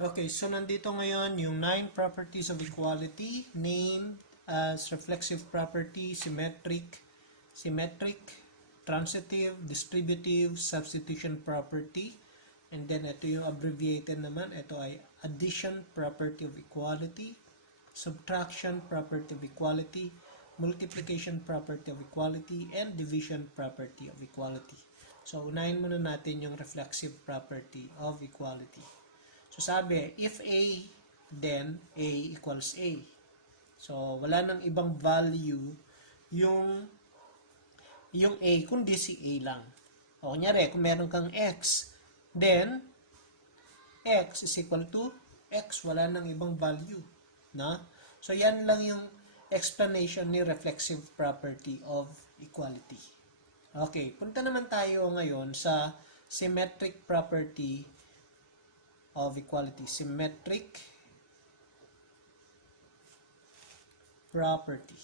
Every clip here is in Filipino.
Okay, so nandito ngayon yung 9 properties of equality named as reflexive property, symmetric, transitive, distributive, substitution property. And then ito yung abbreviated naman, ito ay addition property of equality, subtraction property of equality, multiplication property of equality, and division property of equality. So unahin muna natin yung reflexive property of equality. So sabi, if A, then A equals A. So wala nang ibang value yung A kundi si A lang. O kunyari, kung meron kang X, then X is equal to X. Wala nang ibang value. Na? So yan lang yung explanation ni reflexive property of equality. Okay, punta naman tayo ngayon sa symmetric property of equality. Symmetric property.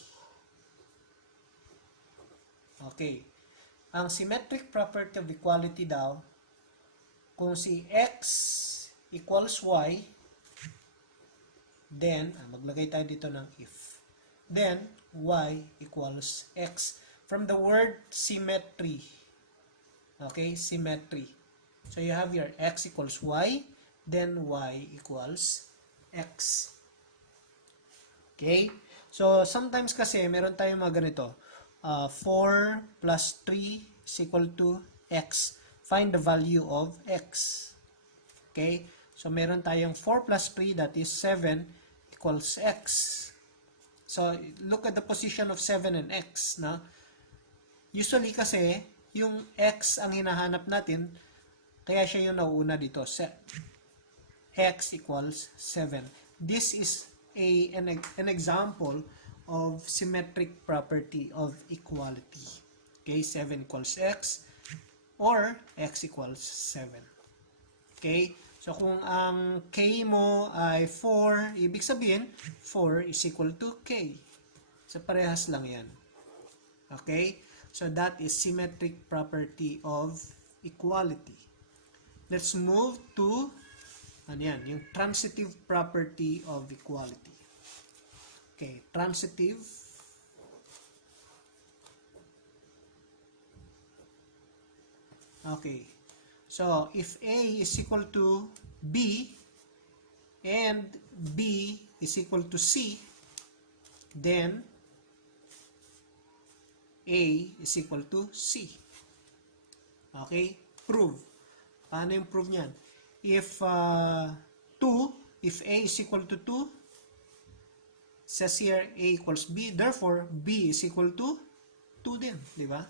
Okay. Ang symmetric property of equality daw, kung si X equals Y, then, maglagay tayo dito ng if. Then, Y equals X. From the word symmetry. Okay, symmetry. So, you have your X equals Y, then Y equals X. Okay? So, sometimes kasi, meron tayong mga ganito. 4 plus 3 is equal to X. Find the value of X. Okay? So, meron tayong 4 plus 3, that is 7, equals X. So, look at the position of 7 and X. Na? Usually kasi, yung X ang hinahanap natin, kaya siya yung nauuna dito. X equals 7. This is an example of symmetric property of equality. Okay, 7 equals X or X equals 7. Okay, so kung ang K mo ay 4, ibig sabihin 4 is equal to K. So parehas lang yan. Okay, so that is symmetric property of equality. Let's move to yung transitive property of equality. Okay, transitive. Okay, so if A is equal to B and B is equal to C, then A is equal to C. Okay, prove. Paano yung prove niyan? If if A is equal to 2, says here A equals B, therefore B is equal to 2 din, di ba?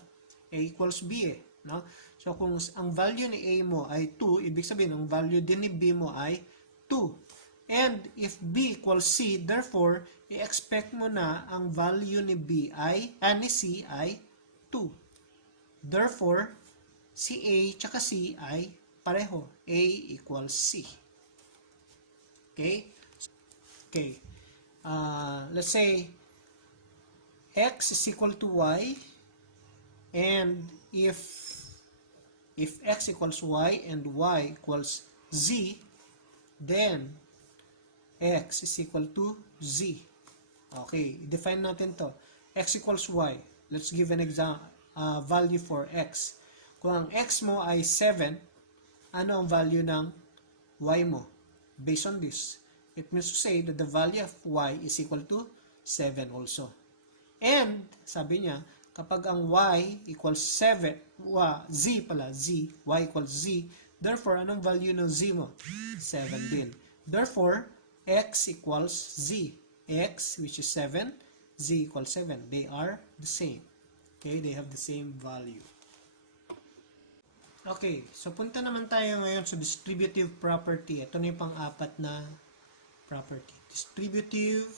A equals B no? So kung ang value ni A mo ay 2, ibig sabihin ang value din ni B mo ay 2. And if B equals C, therefore i-expect mo na ang value ni B ay ni C ay 2. Therefore si A tsaka C ay pareho. A equals C. Okay? Okay. Let's say X is equal to Y, and if X equals Y and Y equals Z, then X is equal to Z. Okay, define natin to. X equals Y. Let's give an example value for X. Kung ang X mo ay 7, ano ang value ng Y mo? Based on this, it means to say that the value of Y is equal to 7 also. And, sabi niya, kapag ang Y equals 7, Z Y equals Z, therefore, anong value ng Z mo? 7 din. Therefore, X equals Z. X, which is 7, Z equals 7. They are the same. Okay, they have the same value. Okay, so punta naman tayo ngayon sa distributive property. Ito na yung pang-apat na property. Distributive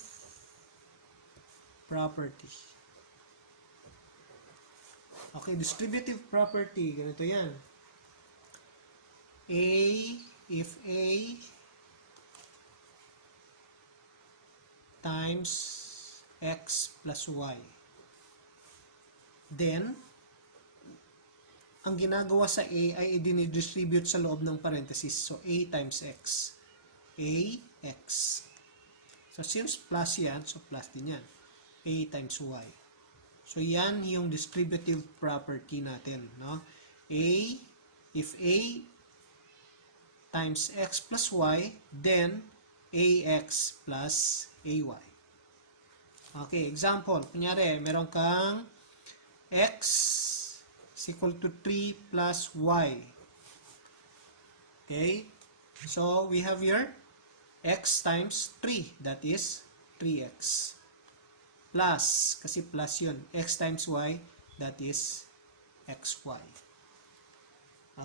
property. Okay, distributive property. Ganito yan. If A times X plus Y, then ang ginagawa sa A ay i-distribute sa loob ng parenthesis. So, A times X. AX. So, since plus yan, so plus din yan. A times Y. So, yan yung distributive property natin, no? If A times X plus Y, then AX plus AY. Okay, example. Kunyari, meron kang X is equal to 3 plus Y. Okay? So, we have here X times 3. That is 3X. Plus, kasi plus yun. X times Y, that is XY.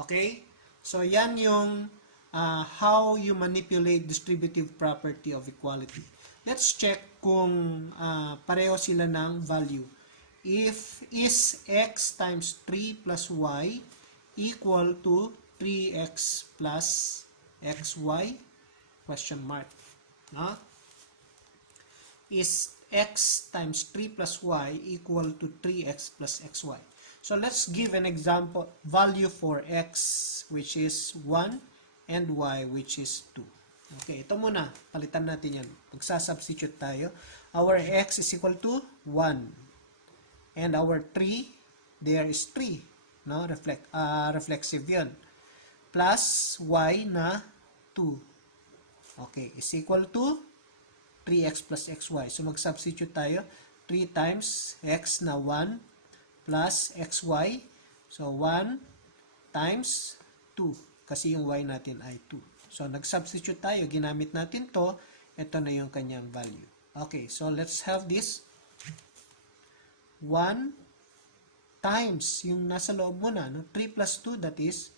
Okay? So, yan yung how you manipulate distributive property of equality. Let's check kung pareho sila ng value. If is X times 3 plus Y equal to 3X plus XY? Question mark. No? Is X times 3 plus Y equal to 3X plus XY? So let's give an example value for X which is 1 and Y which is 2. Okay, ito muna. Palitan natin yan. Magsasubstitute tayo. Our X is equal to 1. And our 3, there is 3. No? Reflexive yun. Plus Y na 2. Okay, is equal to 3X plus XY. So, mag-substitute tayo. 3 times X na 1 plus XY. So, 1 times 2. Kasi yung Y natin ay 2. So, nag-substitute tayo. Ginamit natin to. Ito na yung kanyang value. Okay, so let's have this. 1 times yung nasa loob mo na. No? 3 plus 2, that is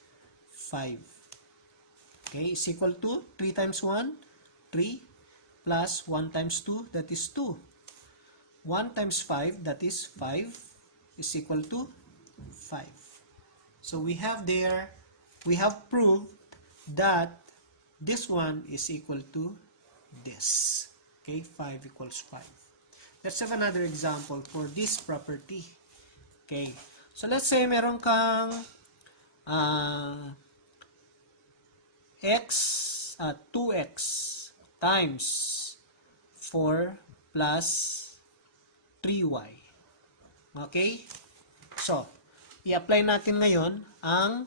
5. Okay, is equal to 3 times 1, 3. Plus 1 times 2, that is 2. 1 times 5, that is 5, is equal to 5. So we have proved that this one is equal to this. Okay, 5 equals 5. Let's have another example for this property. Okay, so let's say meron kang x 2x times 4 plus 3y. Okay? So, i-apply natin ngayon ang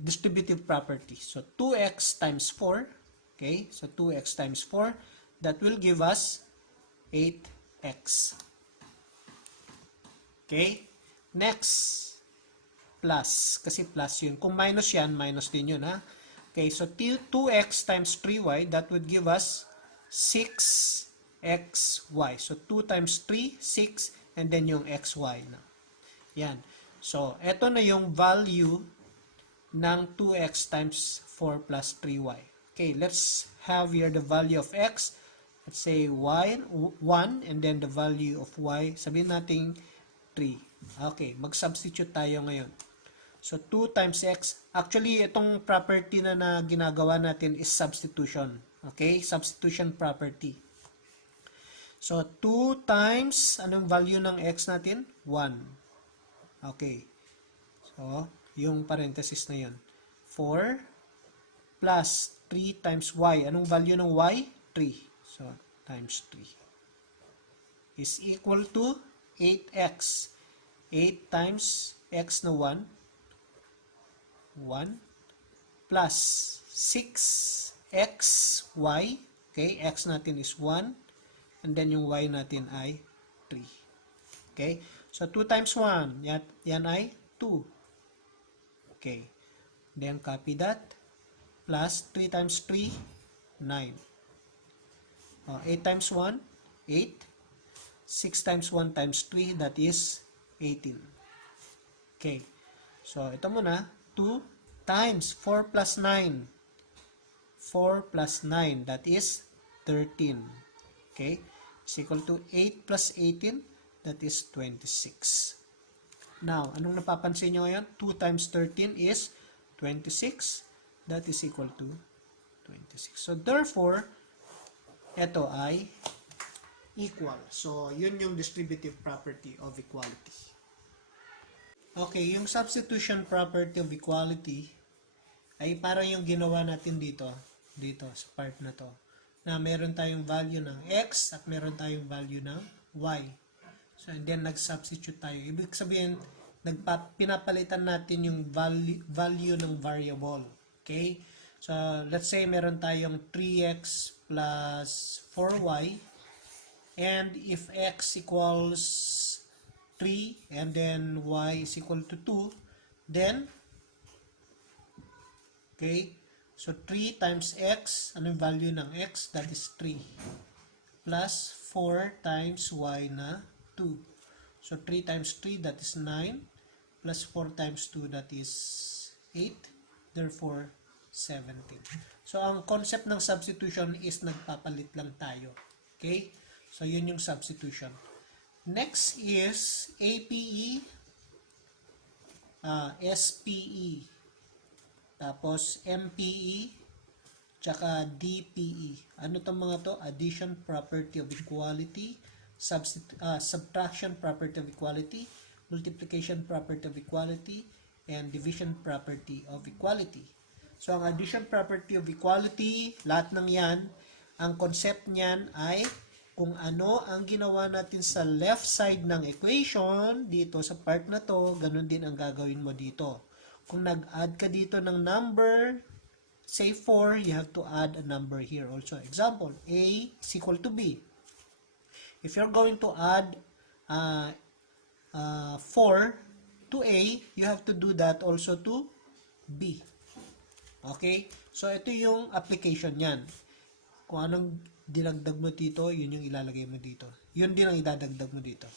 distributive property. So, 2x times 4. Okay? So, 2x times 4. That will give us 8x. Okay? Next, plus. Kasi plus yun. Kung minus yan, minus din yun, ha? Okay, so 2x times 3y, that would give us 6xy. So 2 times 3, 6, and then yung xy na. Yan. So, eto na yung value ng 2x times 4 plus 3y. Okay, let's have here the value of x. Let's say 1, and then the value of y, sabihin natin 3. Okay, mag-substitute tayo ngayon. So, 2 times x. Actually, itong property na ginagawa natin is substitution. Okay? Substitution property. So, 2 times, anong value ng x natin? 1. Okay. So, yung parenthesis na yun. 4 plus 3 times y. Anong value ng y? 3. So, times 3 is equal to 8x. 8 times x na 1. 1 plus 6xy. Okay, x natin is 1. And then yung y natin ay 3. Okay, so 2 times 1, yan ay 2. Okay, then copy that. Plus 3 times 3, 9. 8 times 1, 8. 6 times 1 times 3, that is 18. Okay, so ito muna. 2 times 4 plus 9. 4 plus 9, that is 13. Okay? Is equal to 8 plus 18, that is 26. Now, anong napapansin nyo ngayon? 2 times 13 is 26. That is equal to 26. So, therefore, ito ay equal. So, yun yung distributive property of equality. Okay, yung substitution property of equality ay parang yung ginawa natin dito. dito sa part na to. Na meron tayong value ng x at meron tayong value ng y. So, and then nag-substitute tayo. Ibig sabihin, pinapalitan natin yung value ng variable. Okay? So, let's say meron tayong 3x plus 4y. And if x equals 3 and then y is equal to 2, then, okay, so 3 times x, ano yung value ng x? That is 3. Plus 4 times y na 2. So 3 times 3, that is 9. Plus 4 times 2, that is 8. Therefore, 17. So ang concept ng substitution is nagpapalit lang tayo. Okay? So yun yung substitution. Next is APE, SPE, tapos MPE, tsaka DPE. Ano itong mga to? Addition property of equality, subtraction property of equality, multiplication property of equality, and division property of equality. So, ang addition property of equality, lahat ng yan, ang concept niyan ay kung ano ang ginawa natin sa left side ng equation, dito sa part na to, ganun din ang gagawin mo dito. Kung nag-add ka dito ng number, say 4, you have to add a number here also. Example, A is equal to B. If you're going to add 4 to A, you have to do that also to B. Okay? So, ito yung application niyan. Kung anong dinagdag mo dito, yun yung ilalagay mo dito. Yun din ang idadagdag mo dito.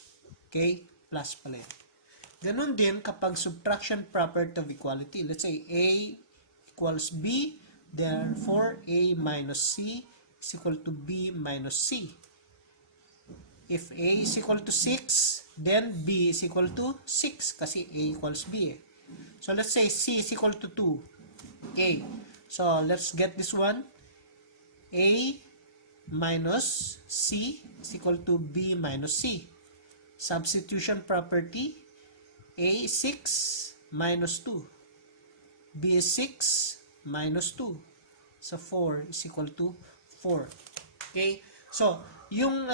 Okay? Plus pala yan. Ganun din kapag subtraction property of equality. Let's say A equals B, therefore A minus C is equal to B minus C. If A is equal to 6, then B is equal to 6 kasi A equals B. So let's say C is equal to 2. Okay. So let's get this one. A minus C is equal to B minus C. Substitution property, A is 6 minus 2. B is 6 minus 2. So 4 is equal to 4. Okay? So, yung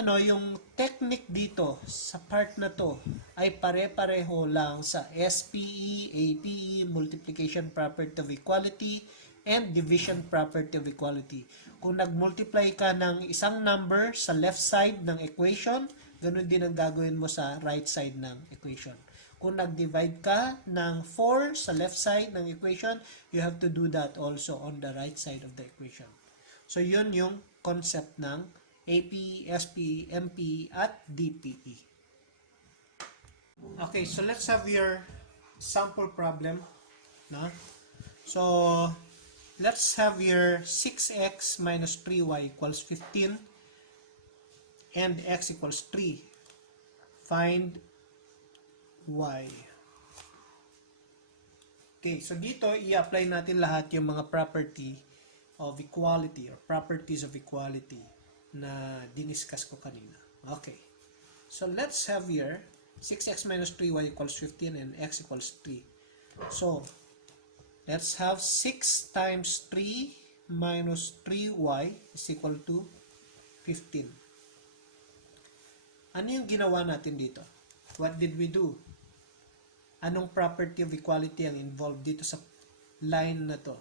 technique dito sa part na to ay pare-pareho lang sa SPE, APE, multiplication property of equality, and division property of equality. Kung nag-multiply ka ng isang number sa left side ng equation, ganun din ang gagawin mo sa right side ng equation. Kung nag-divide ka ng 4 sa left side ng equation, you have to do that also on the right side of the equation. So, yun yung concept ng APE, SPE, MPE, at DPE. Okay, so let's have your sample problem. No? So, let's have your 6x minus 3y equals 15 and x equals 3. Find y. Okay, so dito i-apply natin lahat yung mga property of equality or properties of equality na diniscuss ko kanina. Okay. So let's have here 6x minus 3y equals 15 and x equals 3. So, let's have 6 times 3 minus 3y is equal to 15. Ano yung ginawa natin dito? What did we do? Anong property of equality ang involved dito sa line na to?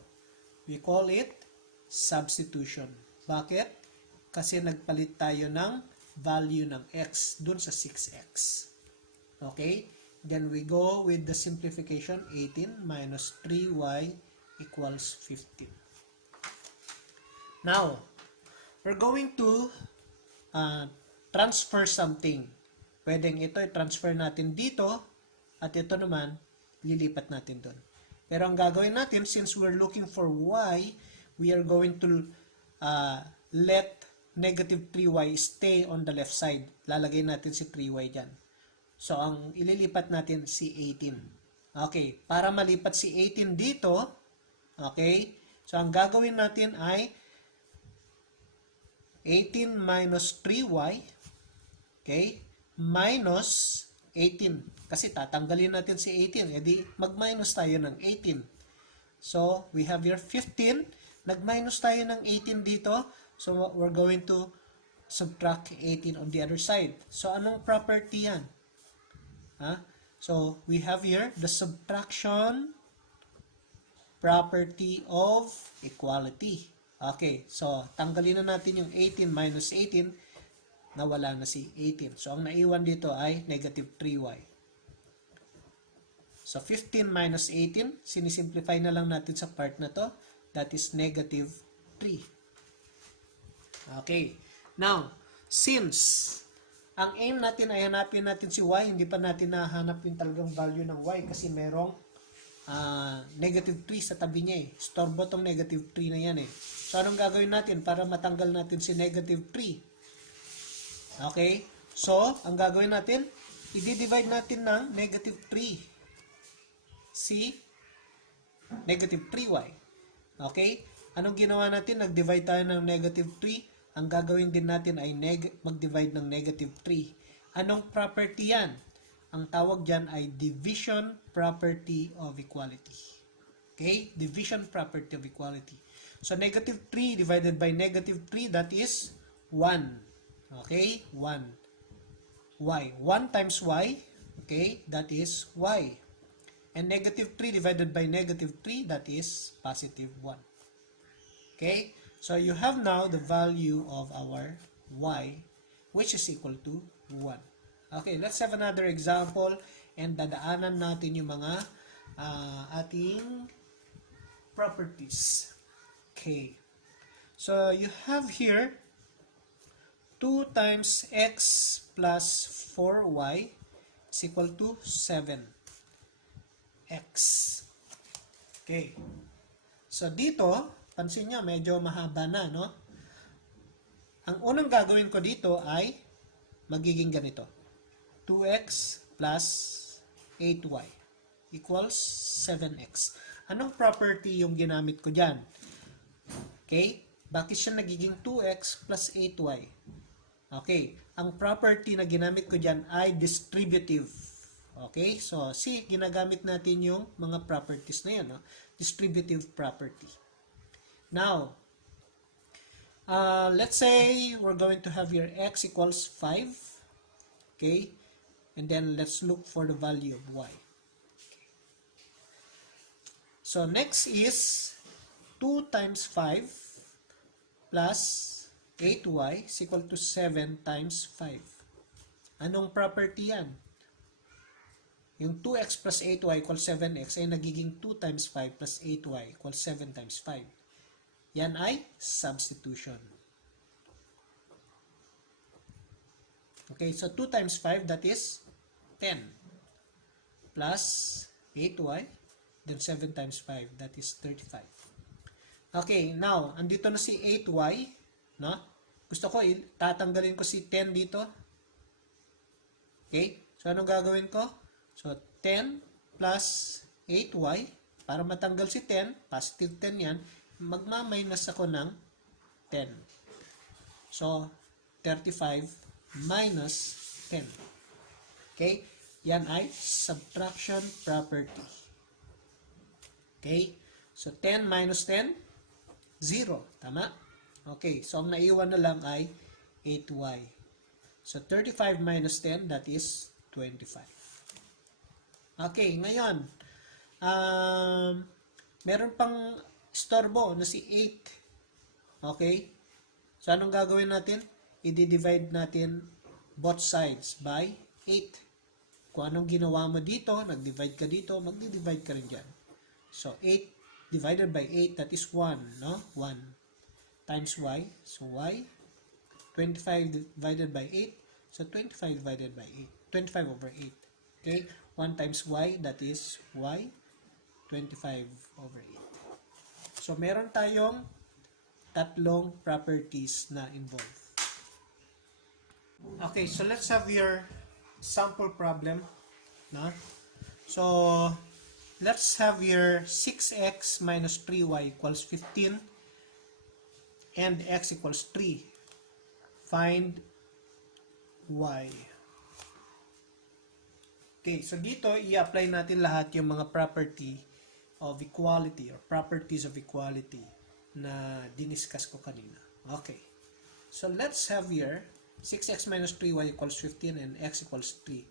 We call it substitution. Bakit? Kasi nagpalit tayo ng value ng x dun sa 6x. Okay? Then we go with the simplification. 18 minus 3y equals 15. Now, we're going to transfer something. Pwedeng ito i-transfer natin dito at ito naman lilipat natin doon. Pero ang gagawin natin, since we're looking for y, we are going to let negative 3y stay on the left side. Lalagay natin si 3y dyan. So, ang ililipat natin si 18. Okay, para malipat si 18 dito, okay, so ang gagawin natin ay 18 minus 3y, okay, minus 18. Kasi tatanggalin natin si 18, edi mag-minus tayo ng 18. So, we have here 15 Nag-minus tayo ng 18 dito. So, we're going to subtract 18 on the other side. So, anong property yan? So, we have here the subtraction property of equality. Okay, so tanggalin na natin yung 18 minus 18, nawala na si 18. So, ang naiwan dito ay negative 3y. So, 15 minus 18, sinisimplify na lang natin sa part na to. That is negative 3. Okay. Now, since ang aim natin ay hanapin natin si y, hindi pa natin nahanap yung talagang value ng y kasi merong negative 3 sa tabi niya eh. Storbo tong negative 3 na yan eh. So, anong gagawin natin para matanggal natin si negative 3? Okay? So, ang gagawin natin, i-divide natin ng negative 3 si negative 3y. Okay? Anong ginawa natin? Nag-divide tayo ng negative 3. Ang gagawin din natin ay mag-divide ng negative 3. Anong property yan? Ang tawag dyan ay division property of equality. Okay? Division property of equality. So, negative 3 divided by negative 3, that is 1. Okay? 1. Y. 1 times y, okay, that is y. And negative 3 divided by negative 3, that is positive 1. Okay? So, you have now the value of our y, which is equal to 1. Okay, let's have another example and dadaanan natin yung mga ating properties. Okay. So, you have here 2 times x plus 4y is equal to 7x. Okay. So, dito, pansin nyo, medyo mahaba na, no? Ang unang gagawin ko dito ay magiging ganito. 2x plus 8y equals 7x. Anong property yung ginamit ko dyan? Okay? Bakit siya nagiging 2x plus 8y? Okay. Ang property na ginamit ko dyan ay distributive. Okay? So, ginagamit natin yung mga properties na yan. No? Distributive property. Now, let's say we're going to have your x equals 5. Okay? And then, let's look for the value of y. Okay. So, next is 2 times 5 plus 8y is equal to 7 times 5. Anong property yan? Yung 2x plus 8y equals 7x ay nagiging 2 times 5 plus 8y equals 7 times 5. Yan ay substitution. Okay, so 2 times 5, that is 10. Plus 8y, then 7 times 5, that is 35. Okay, now, andito na si 8y, no? Gusto ko, tatanggalin ko si 10 dito. Okay, so anong gagawin ko? So, 10 plus 8y, para matanggal si 10, positive 10 yan, magmaminus ako ng 10. So, 35 minus 10. Okay? Yan ay subtraction property. Okay? So, 10 minus 10, 0. Tama? Okay. So, ang naiwan na lang ay 8y. So, 35 minus 10, that is 25. Okay. Ngayon, meron pang istorbo na si 8. Okay? So, anong gagawin natin? I-divide natin both sides by 8. Kung anong ginawa mo dito, nag-divide ka dito, mag-divide ka rin dyan. So, 8 divided by 8, that is 1, no? 1 times y. So, y. 25 divided by 8. So, 25 divided by 8. 25 over 8. Okay? 1 times y, that is y. 25 over 8. So, meron tayong tatlong properties na involved. Okay, so let's have your sample problem. No? So, let's have your 6x minus 3y equals 15 and x equals 3. Find y. Okay, so dito, i-apply natin lahat yung mga property of equality or properties of equality. na diniscuss ko kanina. Okay. So, let's have here 6x minus 3y equals 15 and x equals 3.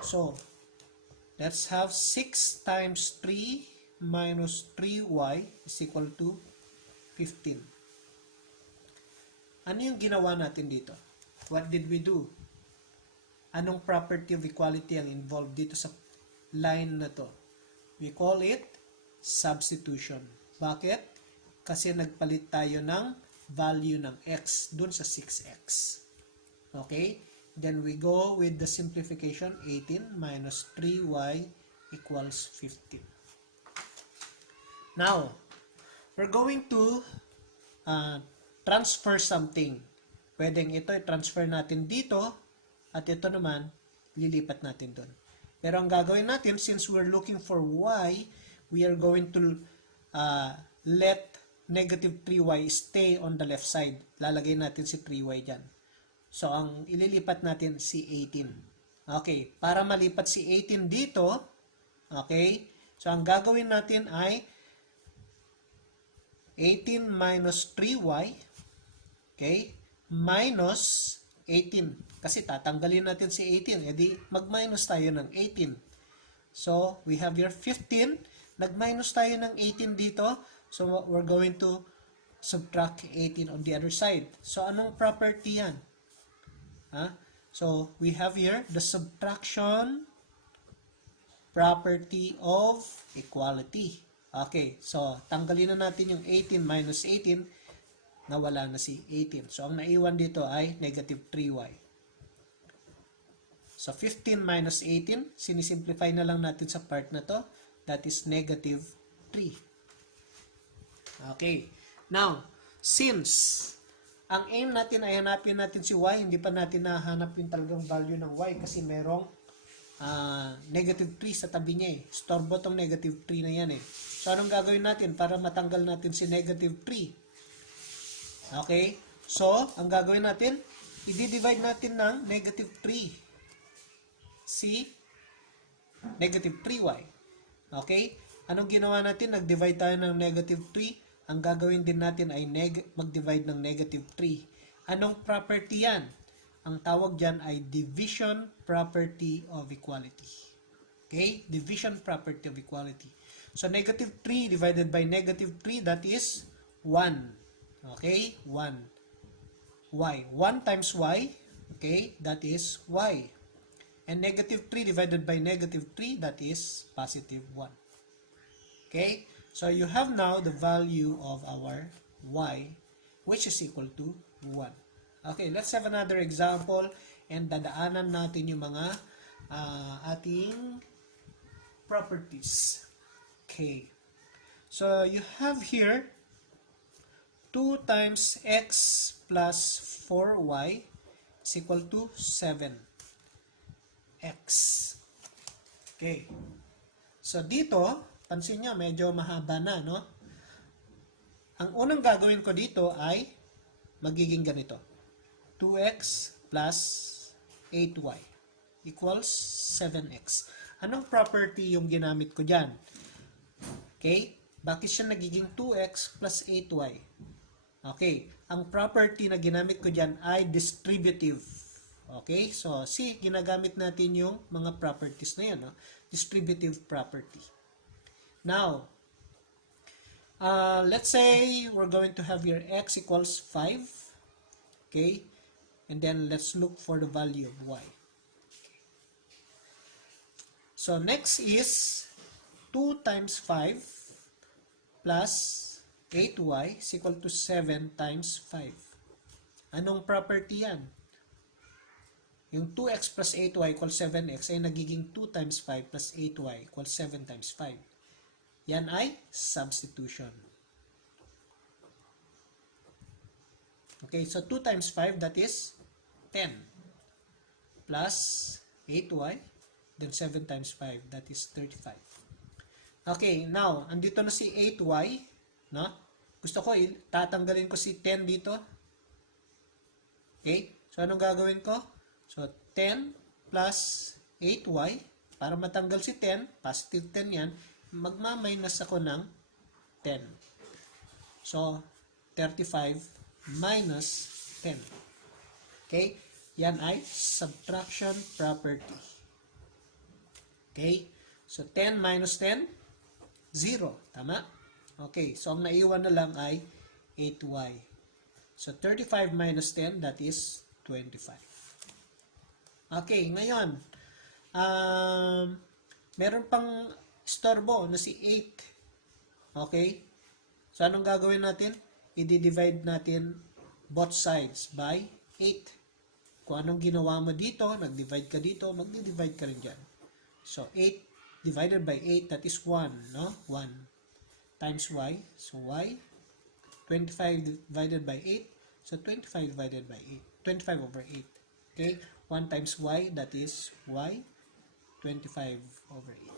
So, let's have 6 times 3 minus 3y is equal to 15. Ano yung ginawa natin dito? What did we do? Anong property of equality ang involved dito sa line na to? We call it substitution. Bakit? Kasi nagpalit tayo ng value ng x dun sa 6x. Okay? Then we go with the simplification. 18 minus 3y equals 15. Now, we're going to transfer something. Pwedeng ito i-transfer natin dito at ito naman lilipat natin doon. Pero ang gagawin natin, since we're looking for y, we are going to let negative 3y stay on the left side. Lalagay natin si 3y dyan. So, ang ililipat natin si 18. Okay, para malipat si 18 dito, okay, so ang gagawin natin ay 18 minus 3y, okay, minus 18. Kasi tatanggalin natin si 18, edi mag-minus tayo ng 18. So, we have here 15. Nag-minus tayo ng 18 dito. So, we're going to subtract 18 on the other side. So, anong property yan? So, we have here the subtraction property of equality. Okay, so, tanggalin na natin yung 18 minus 18, nawala na si 18. So, ang naiwan dito ay negative 3y. So, 15 minus 18, sinisimplify na lang natin sa part na to. That is negative 3. Okay. Now, since ang aim natin ay hanapin natin si y, hindi pa natin nahanap yung talagang value ng y kasi merong negative 3 sa tabi niya eh. Storbo tong negative 3 na yan eh. So, anong gagawin natin para matanggal natin si negative 3? Okay? So, ang gagawin natin, i-divide natin ng negative 3 si negative 3y. Okay? Anong ginawa natin? Nag-divide tayo ng negative 3. Ang gagawin din natin ay mag-divide ng negative 3. Anong property yan? Ang tawag dyan ay division property of equality. Okay? Division property of equality. So, negative 3 divided by negative 3, that is 1. Okay? 1. Y. 1 times y, okay? That is y. And negative 3 divided by negative 3, that is positive 1. Okay? So, you have now the value of our y, which is equal to 1. Okay, let's have another example and dadaanan natin yung mga ating properties. Okay. So, you have here 2 times x plus 4y is equal to 7x. Okay. So, dito, pansin nyo, medyo mahaba na, no? Ang unang gagawin ko dito ay magiging ganito. 2x plus 8y equals 7x. Anong property yung ginamit ko dyan? Okay? Bakit siya nagiging 2x plus 8y? Okay. Ang property na ginamit ko dyan ay distributive. Okay? So, see, ginagamit natin yung mga properties na yun. No? Distributive property. Now, let's say we're going to have your x equals 5. Okay? And then, let's look for the value of y. So, next is 2 times 5 plus 8y is equal to 7 times 5. Anong property yan? Yung 2x plus 8y equals 7x ay nagiging 2 times 5 plus 8y equals 7 times 5. Yan ay substitution. Okay, so 2 times 5, that is 10. Plus 8y, then 7 times 5, that is 35. Okay, now, andito na si 8y, no? Gusto ko, tatanggalin ko si 10 dito. Okay, so anong gagawin ko? So, 10 plus 8y, para matanggal si 10, positive 10 yan, magmaminus ako ng 10. So, 35 minus 10. Okay? Yan ay subtraction property. Okay? So, 10 minus 10, 0. Tama? Okay. So, ang naiwan na lang ay 8y. So, 35 minus 10, that is 25. Okay. Ngayon, meron pang istorbo na si 8. Okay? So, anong gagawin natin? I-divide natin both sides by 8. Kung anong ginawa mo dito, nag-divide ka dito, mag-divide ka rin dyan. So, 8 divided by 8, that is 1, no? 1 times y. So, y. 25 divided by 8. So, 25 divided by 8. 25 over 8. Okay? 1 times y, that is y. 25 over 8.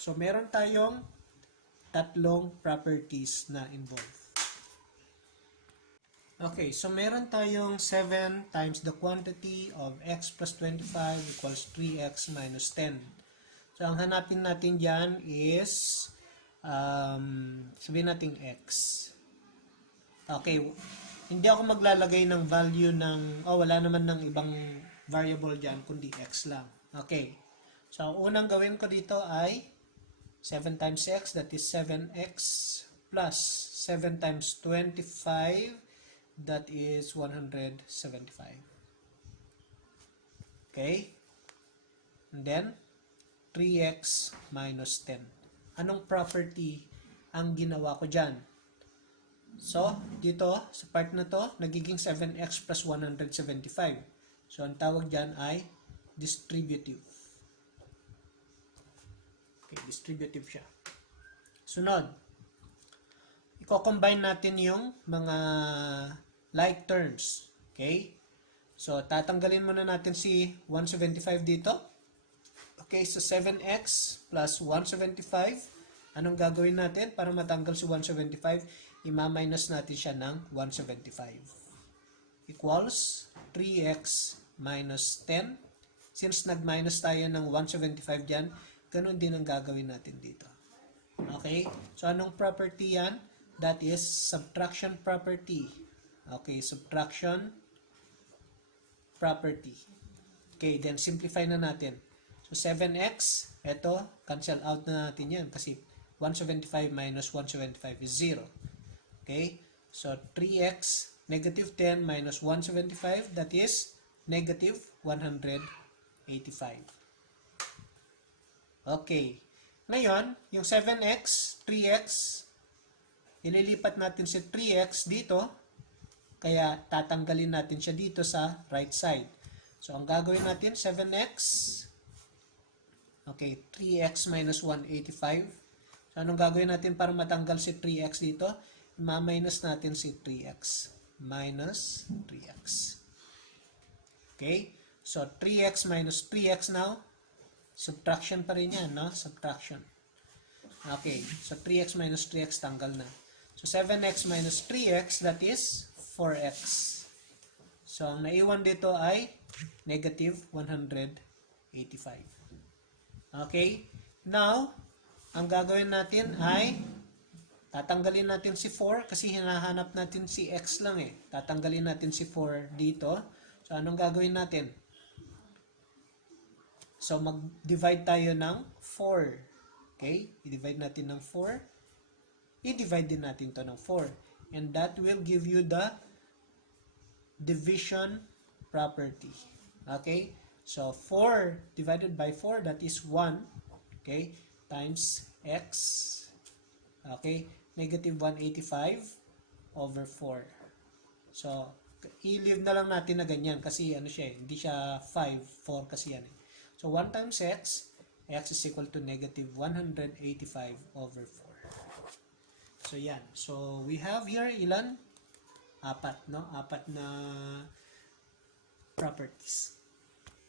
So, meron tayong tatlong properties na involved. Okay, so meron tayong 7 times the quantity of x plus 25 equals 3x minus 10. So, ang hanapin natin dyan is, sabihin natin x. Okay, hindi ako maglalagay ng value ng, wala naman ng ibang variable dyan, kundi x lang. Okay, so ang unang gawin ko dito ay 7 times x, that is 7x plus 7 times 25, that is 175. Okay? And then, 3x minus 10. Anong property ang ginawa ko dyan? So, dito, sa part na to, nagiging 7x plus 175. So, ang tawag dyan ay distributive. Okay, distributive siya. Sunod, i-combine natin yung mga like terms. Okay? So, tatanggalin muna natin si 175 dito. Okay, so 7x plus 175. Anong gagawin natin para matanggal si 175? Ima-minus natin siya ng 175. Equals 3x minus 10. Since nag-minus tayo ng 175 dyan, ganun din ang gagawin natin dito. Okay? So, anong property yan? That is subtraction property. Okay, subtraction property. Okay, then simplify na natin. So, 7x, eto, cancel out na natin yan kasi 175 minus 175 is 0. Okay, so 3x, negative 10 minus 175, that is negative 185. Okay, ngayon, yung 7x, 3x, ililipat natin si 3x dito, kaya tatanggalin natin siya dito sa right side. So, ang gagawin natin, 7x, okay, 3x minus 185. So, anong gagawin natin para matanggal si 3x dito? Ma-minus natin si 3x. Minus 3x. Okay? So, 3x minus 3x now. Subtraction pa rin yan, no? Subtraction. Okay. So, 3x minus 3x tanggal na. So, 7x minus 3x, that is 4x. So, ang naiwan dito ay negative 185. Okay? Now, ang gagawin natin ay tatanggalin natin si 4 kasi hinahanap natin si x lang eh. Tatanggalin natin si 4 dito. So, anong gagawin natin? So, mag-divide tayo ng 4. Okay? I-divide natin ng 4. I-divide din natin to ng 4. And that will give you the division property. Okay? So, 4 divided by 4, that is 1. Okay? Times x. Okay? Negative 185 over 4. So, i-leave na lang natin na ganyan kasi ano siya, hindi siya 5, 4 kasi yan. So, 1 times x is equal to negative 185 over 4. So, yan. So, we have here ilan? 4, no? 4 na properties.